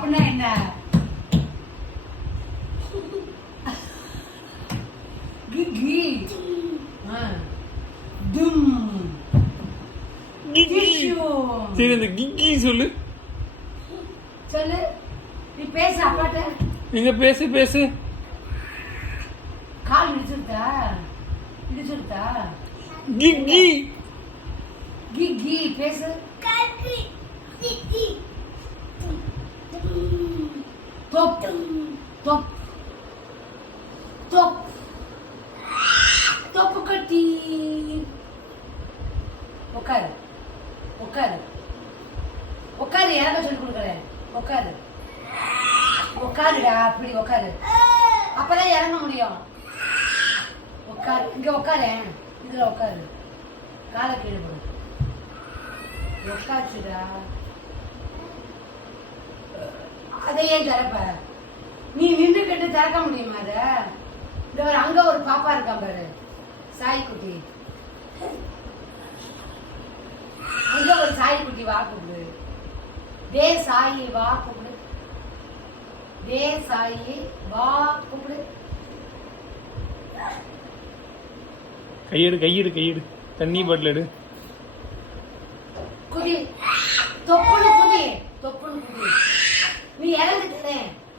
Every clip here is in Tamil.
அப்படின்னா என்ன? கிகி. டும். சரி அந்த கிக்கி சொல்லு. சொல்லு. நீ பேசு அப்பாட்ட. நீங்க பேசு பேசு. கால் இடிச்சுட்டா? இடிச்சுட்டா? கிக்கி. கிகி பேசு. கக்கி. கிக்கி. தொப். தொப். தொப். தொப்பு கட்டி. உட்காரு. உட்காரு. உட்காரு. எனக்கு சொல்லி கொடுக்குறேன். உட்காரு. உட்காருடா. அப்படி உட்காரு. அப்பதான் இறங்க முடியும். உட்காரு. இங்க உட்காரு. இதுல உட்காரு. காலை கீழே போடு. உட்காச்சுடா. அதை ஏன் திறப்ப? நீ நின்று கட்டு திறக்க முடியுமா? அத இந்த அங்க ஒரு பாப்பா இருக்கா பாரு, சாய் குட்டி. அங்க ஒரு சாய் குட்டி. வா கூப்பிடு. டே சாயி வா கூப்பிடு. டே சாயி வா கூப்பிடு. கையெடு கையெடு கையெடு. தண்ணி பாட்டில் எடு. குடி. தொப்புன்னு குடி. தொப்புன்னு குடி. நீ இறங்கு தர.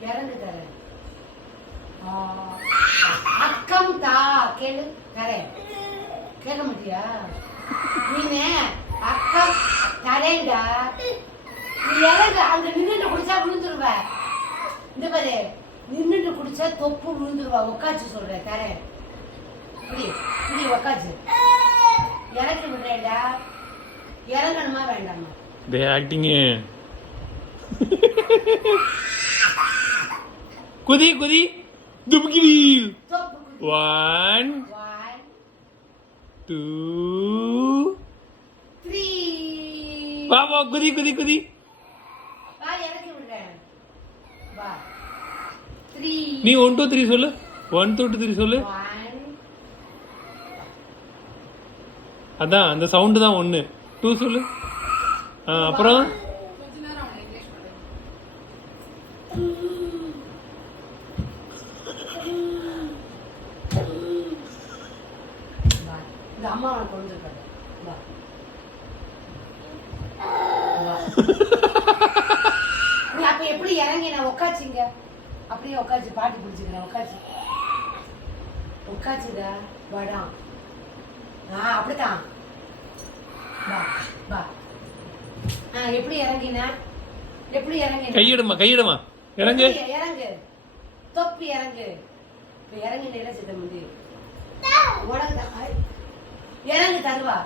இறங்கு தர. அக்கம் தா கேளு. தரேன். கேட்க மாட்டியா? நீனே அக்கம் தரேன்டா. நீ இறங்கு. அங்க நின்றுட்டு குடிச்சா விழுந்துருவ. இந்த பாரு, நின்றுட்டு குடிச்சா தொப்பு விழுந்துருவா. உக்காச்சு சொல்றேன். தரேன். இப்படி இப்படி உக்காச்சு. இறக்கி விடுறேன்டா. இறங்கணுமா வேண்டாமா? டே ஆக்டிங். குதி குதி. துபுகிரி. 1 2 3. வா வா குதி குதி குதி. வா இறக்கி விடுறேன். வா. 3. நீ 1 2 3 சொல்லு. 1 2 3 சொல்லு. 1. அதான் அந்த சவுண்ட் தான் 1 2 சொல்லு. அப்புறம் இந்த அம்மா கொண்டு வா. நீ அப்ப எப்படி இறங்கி நான் உட்காச்சிங்க? அப்படியே உட்காச்சு பாட்டி பிடிச்சிக்கிறேன். உட்காச்சு. உட்காச்சுதா. வடம். அப்படித்தான். வா வா. எப்படி இறங்கின? எப்படி இறங்கின? கையிடுமா கையிடுமா. இறங்கு இறங்கு. தொப்பி இறங்கு. இப்ப இறங்கி நில சித்த முடி. உனக்கு இறங்கு தருவா.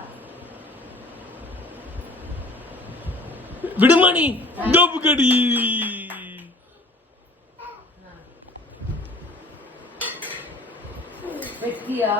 விடுமானி. டோப்பு கடி. வெட்டியா?